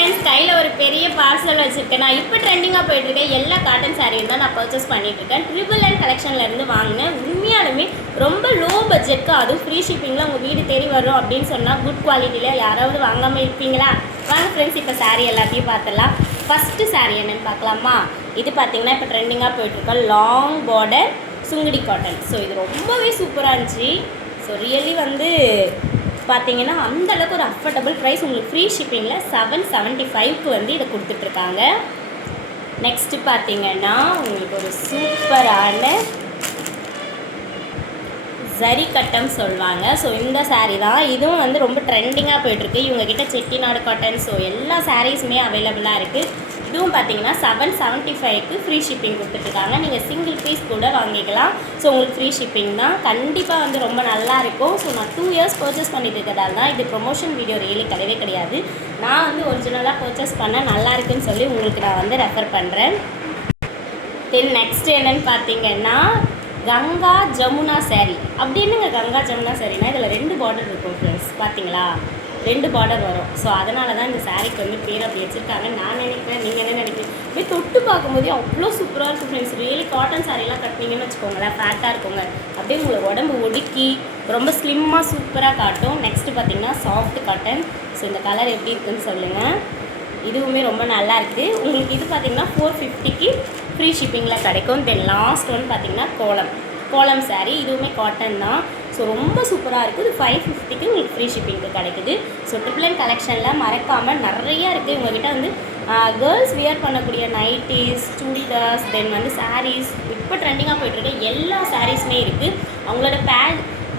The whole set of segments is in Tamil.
ஃப்ரெண்ட்ஸ், கையில் ஒரு பெரிய பார்சல் வச்சுருக்கேன். நான் இப்போ ட்ரெண்டிங்காக போயிட்டுருக்கேன் எல்லா காட்டன் சாரியும் தான் நான் பர்ச்சேஸ் பண்ணிகிட்ருக்கேன். ட்ரிபிள் அண்ட் கலெக்ஷன்லேருந்து வாங்கினேன். உண்மையாலுமே ரொம்ப லோ பட்ஜெட்க்கு, அதுவும் ஃப்ரீ ஷிப்பிங்கில் உங்கள் வீடு தேடி வரும் அப்படின்னு சொன்னால் குட் குவாலிட்டியில் யாராவது வாங்காமல் இருப்பீங்களா? வாங்க ஃப்ரெண்ட்ஸ், இப்போ சாரீ எல்லாத்தையும் பார்த்துடலாம். ஃபஸ்ட்டு சாரீ என்னென்னு பார்க்கலாமா? இது பார்த்தீங்கன்னா இப்போ ட்ரெண்டிங்காக போயிட்டுருக்கோம் long border Sungudi cotton. So இது ரொம்பவே சூப்பராக இருந்துச்சு. ஸோ ரியலி பார்த்தீங்கன்னா அந்தளவுக்கு ஒரு அஃபோர்டபுள் ப்ரைஸ். உங்களுக்கு ஃப்ரீ ஷிப்பிங்கில் 775க்கு இதை கொடுத்துட்ருக்காங்க. நெக்ஸ்ட்டு பார்த்தீங்கன்னா உங்களுக்கு ஒரு சூப்பரான ஜரி கட்டம் சொல்லுவாங்க. ஸோ இந்த சாரீ தான். இதுவும் ரொம்ப ட்ரெண்டிங்காக போய்ட்டுருக்கு. இவங்ககிட்ட செட்டிநாடு காட்டன் ஸோ எல்லா சாரீஸுமே அவைலபிளாக இருக்குது. இதுவும் பார்த்தீங்கன்னா 775க்கு ஃப்ரீ ஷிப்பிங் கொடுத்துட்ருக்காங்க. நீங்கள் சிங்கிள் பீஸ் கூட வாங்கிக்கலாம். ஸோ உங்களுக்கு ஃப்ரீ ஷிப்பிங் தான். கண்டிப்பாக ரொம்ப நல்லாயிருக்கும். ஸோ நான் 2 இயர்ஸ் பர்ச்சேஸ் பண்ணிட்டு இருக்கிறதால தான் இது ப்ரொமோஷன் வீடியோ ரியலி கிடையவே கிடையாது. நான் ஒரிஜினலாக பர்ச்சேஸ் பண்ண நல்லா இருக்குன்னு சொல்லி உங்களுக்கு நான் ரெஃபர் பண்ணுறேன். தென் நெக்ஸ்ட் என்னென்னு பார்த்தீங்கன்னா கங்கா ஜமுனா சாரீ. அப்படி என்னங்க கங்கா ஜமுனா சாரீனா இதில் 2 பார்டர் இருக்கும் ஃப்ரெண்ட்ஸ். பார்த்தீங்களா, 2 பார்டர் வரும். ஸோ அதனால தான் இந்த சாரீக்கு பேர் அப்படி வச்சுருக்காங்க. நான் நினைக்கிறேன், நீங்கள் என்ன நினைக்கிறீங்க? அப்படியே தொட்டு பார்க்கும்போதே அவ்வளோ சூப்பராக இருக்கும் ஃப்ரெண்ட்ஸ். ரியலி காட்டன் சாரீலாம் கட்டினீங்கன்னு வச்சுக்கோங்களேன், ஃபேட்டாக இருக்குங்க. அப்படியே உங்களை உடம்பு ஒடுக்கி ரொம்ப ஸ்லிம்மாக சூப்பராக காட்டும். நெக்ஸ்ட்டு பார்த்தீங்கன்னா சாஃப்ட் காட்டன். ஸோ இந்த கலர் எப்படி இருக்குதுன்னு சொல்லுங்கள். இதுவுமே ரொம்ப நல்லாயிருக்கு. உங்களுக்கு இது பார்த்திங்கன்னா 450க்கு ஃப்ரீ ஷிப்பிங்கில் கிடைக்கும். தென் லாஸ்ட் ஒன் பார்த்திங்கன்னா கோலம் சாரீ. இதுவுமே காட்டன் தான். ஸோ ரொம்ப சூப்பராக இருக்குது. இது 550க்கு உங்களுக்கு ஃப்ரீ ஷிப்பிங்க்கு கிடைக்குது. ஸோ ட்ரிபிள் அண்ட் கலெக்ஷனில் மறக்காமல் நிறையா இருக்குது. உங்கள்கிட்ட கேர்ள்ஸ் வியர் பண்ணக்கூடிய நைட்டிஸ், சுடிதார்ஸ், தென் சாரீஸ், இப்போ ட்ரெண்டிங்காக போய்ட்டுருக்க எல்லா சாரீஸுமே இருக்குது. அவங்களோட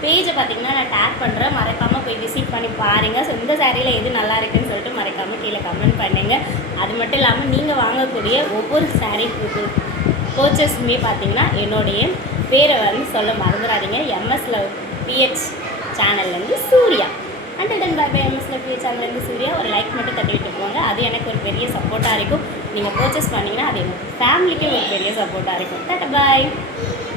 பேஜை பார்த்திங்கன்னா நான் டேக் பண்ணுறேன். மறக்காமல் போய் விசிட் பண்ணி பாருங்கள். ஸோ இந்த சாரியில் எது நல்லா இருக்குன்னு சொல்லிட்டு மறக்காமல் கீழே கமெண்ட் பண்ணுங்கள். அது மட்டும் இல்லாமல் நீங்கள் வாங்கக்கூடிய ஒவ்வொரு சாரீ பர்ச்சேஸுமே பார்த்திங்கன்னா என்னுடைய பேரை சொல்ல மறந்துடாதீங்க. MS Love PH சேனல்லேருந்து Surya. Until then bye bye. MS Love PH சேனல்லேருந்து சூர்யா. ஒரு லைக் மட்டும் தட்டி விட்டு போங்க. அது எனக்கு ஒரு பெரிய சப்போர்ட்டாக இருக்கும். நீங்கள் பர்ச்சேஸ் பண்ணிங்கன்னா அது எங்கள் ஃபேமிலிக்கே ஒரு பெரிய சப்போர்ட்டாக இருக்கும். டாட்டா பாய்.